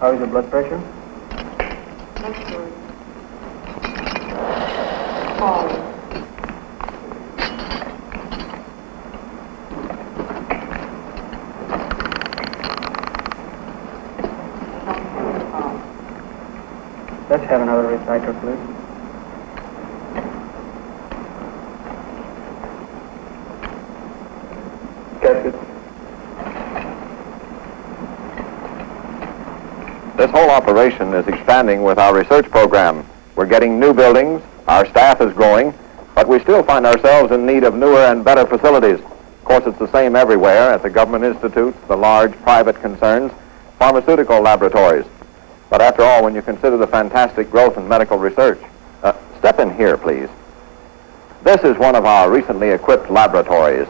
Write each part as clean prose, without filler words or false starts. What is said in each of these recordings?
How is your blood pressure? That's good. Falling. Let's have another reciter, please. Catch it. This whole operation is expanding with our research program. We're getting new buildings, our staff is growing, but we still find ourselves in need of newer and better facilities. Of course, it's the same everywhere at the government institutes, the large private concerns, pharmaceutical laboratories. But after all, when you consider the fantastic growth in medical research, step in here, please. This is one of our recently equipped laboratories.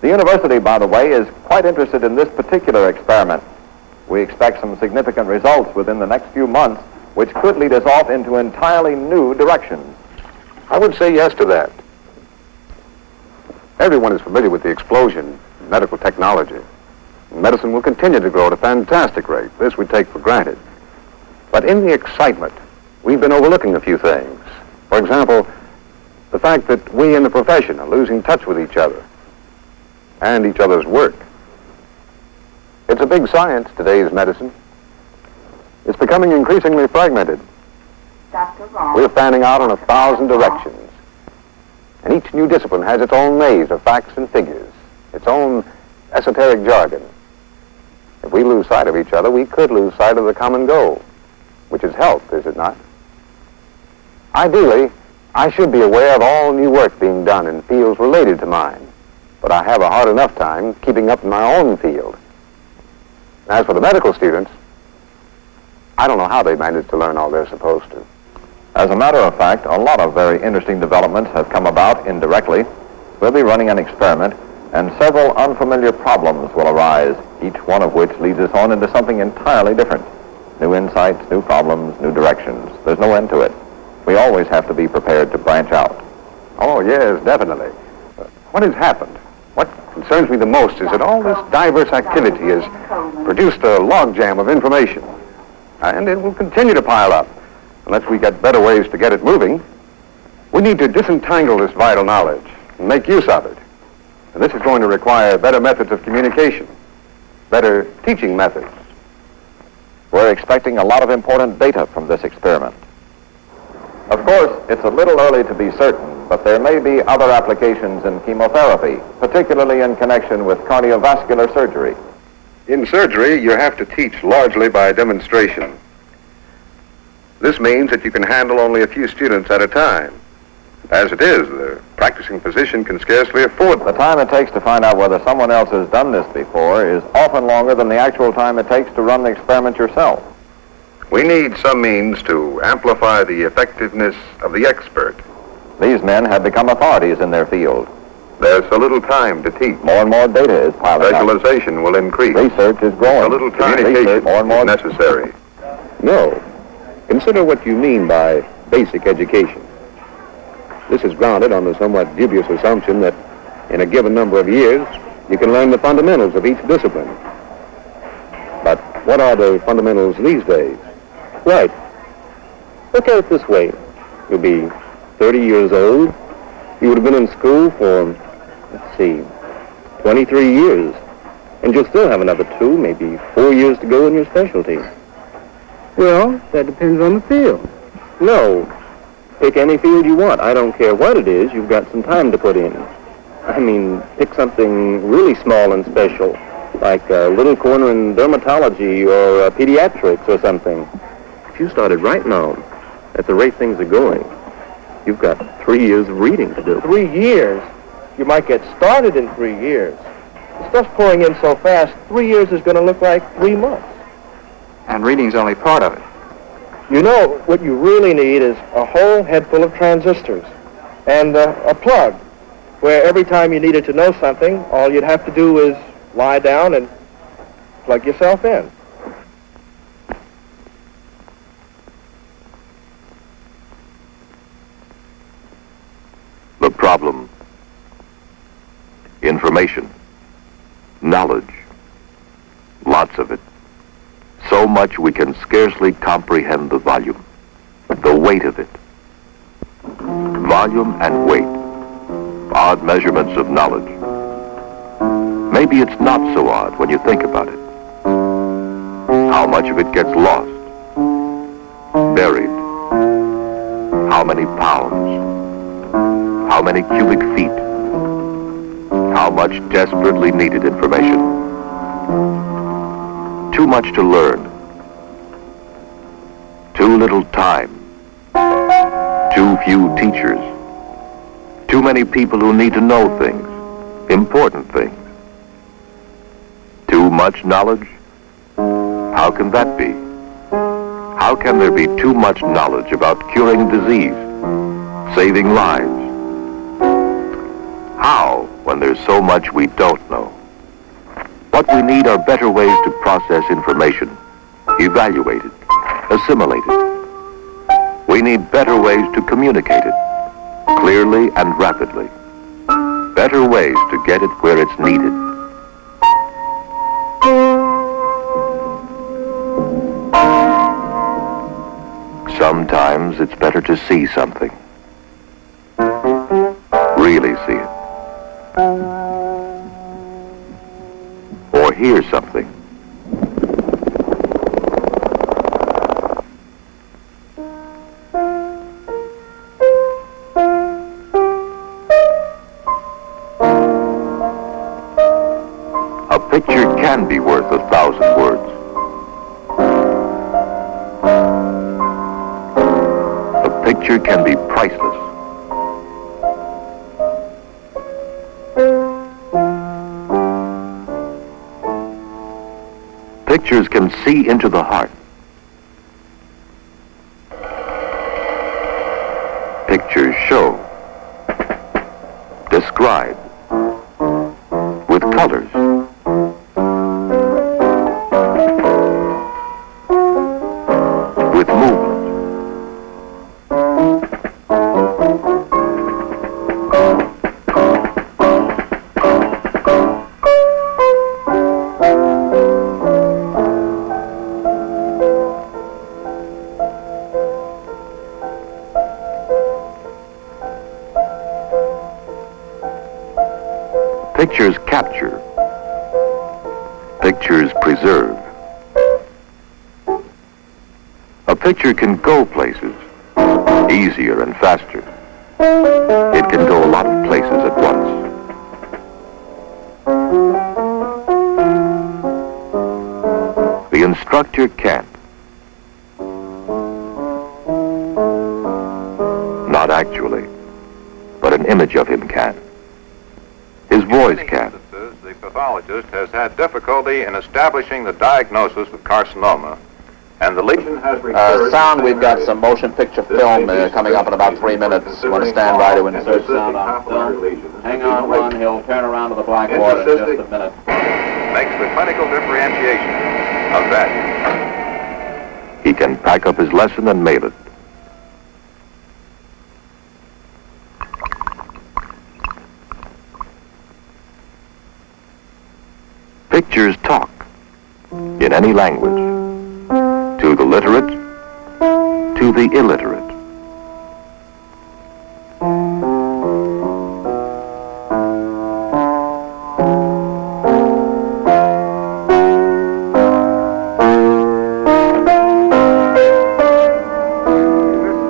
The university, by the way, is quite interested in this particular experiment. We expect some significant results within the next few months, which could lead us off into entirely new directions. I would say yes to that. Everyone is familiar with the explosion in medical technology. Medicine will continue to grow at a fantastic rate. This we take for granted. But in the excitement, we've been overlooking a few things. For example, the fact that we in the profession are losing touch with each other and each other's work. It's a big science, today's medicine. It's becoming increasingly fragmented. Dr. Vaughn. We're fanning out in 1,000 directions. And each new discipline has its own maze of facts and figures, its own esoteric jargon. If we lose sight of each other, we could lose sight of the common goal, which is health, is it not? Ideally, I should be aware of all new work being done in fields related to mine, but I have a hard enough time keeping up in my own field. As for the medical students, I don't know how they manage to learn all they're supposed to. As a matter of fact, a lot of very interesting developments have come about indirectly. We'll be running an experiment, and several unfamiliar problems will arise, each one of which leads us on into something entirely different. New insights, new problems, new directions. There's no end to it. We always have to be prepared to branch out. Oh, yes, definitely. What has happened? What concerns me the most is that all this diverse activity has produced a logjam of information. And it will continue to pile up unless we get better ways to get it moving. We need to disentangle this vital knowledge and make use of it. And this is going to require better methods of communication, better teaching methods. We're expecting a lot of important data from this experiment. Of course, it's a little early to be certain, but there may be other applications in chemotherapy, particularly in connection with cardiovascular surgery. In surgery, you have to teach largely by demonstration. This means that you can handle only a few students at a time. As it is, the practicing physician can scarcely afford The time it takes to find out whether someone else has done this before is often longer than the actual time it takes to run the experiment yourself. We need some means to amplify the effectiveness of the expert. These men have become authorities in their field. There's so little time to teach. More and more data is piling up. Specialization will increase. Research is growing. A little communication more and more is necessary. No. Consider what you mean by basic education. This is grounded on the somewhat dubious assumption that in a given number of years, you can learn the fundamentals of each discipline. But what are the fundamentals these days? Right. Look at it this way. You'll be 30 years old. You would have been in school for, 23 years. And you'll still have another 2, maybe 4 years to go in your specialty. Well, that depends on the field. No. Pick any field you want. I don't care what it is. You've got some time to put in. I mean, pick something really small and special, like a little corner in dermatology or pediatrics or something. If you started right now, at the rate things are going, you've got 3 years of reading to do. 3 years? You might get started in 3 years. The stuff's pouring in so fast, 3 years is going to look like 3 months. And reading's only part of it. You know, what you really need is a whole head full of transistors and a plug, where every time you needed to know something, all you'd have to do is lie down and plug yourself in. The problem. Information. Knowledge. Lots of it. So so much we can scarcely comprehend the volume, the weight of it. Volume and weight, odd measurements of knowledge. Maybe it's not so odd when you think about it. How much of it gets lost, buried? How many pounds? How many cubic feet? How much desperately needed information? Too much to learn. Too little time. Too few teachers. Too many people who need to know things, important things. Too much knowledge? How can that be? How can there be too much knowledge about curing disease, saving lives? How, when there's so much we don't know? What we need are better ways to process information, evaluate it, assimilate it. We need better ways to communicate it, clearly and rapidly. Better ways to get it where it's needed. Sometimes it's better to see something. Really see it. Or hear something. A picture can be worth 1,000 words. A picture can be priceless. Pictures can see into the heart. Pictures show, describe, with colors. With movement. Pictures capture. Pictures preserve. A picture can go places, easier and faster. It can go a lot of places at once. The instructor can't. Not actually, but an image of him can. His voice can. The pathologist has had difficulty in establishing the diagnosis of carcinoma, and the lesion has recurred. Sound, we've got some motion picture film coming up in about 3 minutes. You want to stand by to insert sound on film? Hang on, Ron. He'll turn around to the blackboard in just a minute. Makes the clinical differentiation of value. He can pack up his lesson and mail it. Pictures talk in any language, to the literate, to the illiterate.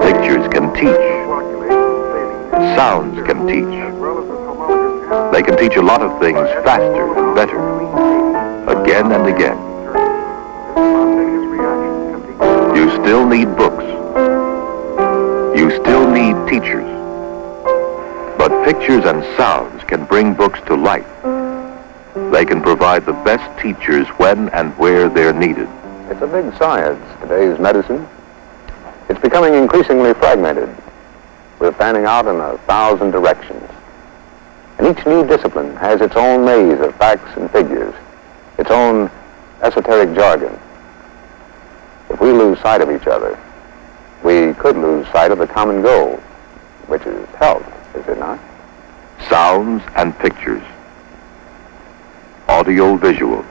Pictures can teach. Sounds can teach. They can teach a lot of things faster and better, again and again. You still need books. You still need teachers. But pictures and sounds can bring books to life. They can provide the best teachers when and where they're needed. It's a big science, today's medicine. It's becoming increasingly fragmented. We're fanning out in 1,000 directions. And each new discipline has its own maze of facts and figures, its own esoteric jargon. If we lose sight of each other, we could lose sight of the common goal, which is health, is it not? Sounds and pictures. Audiovisuals.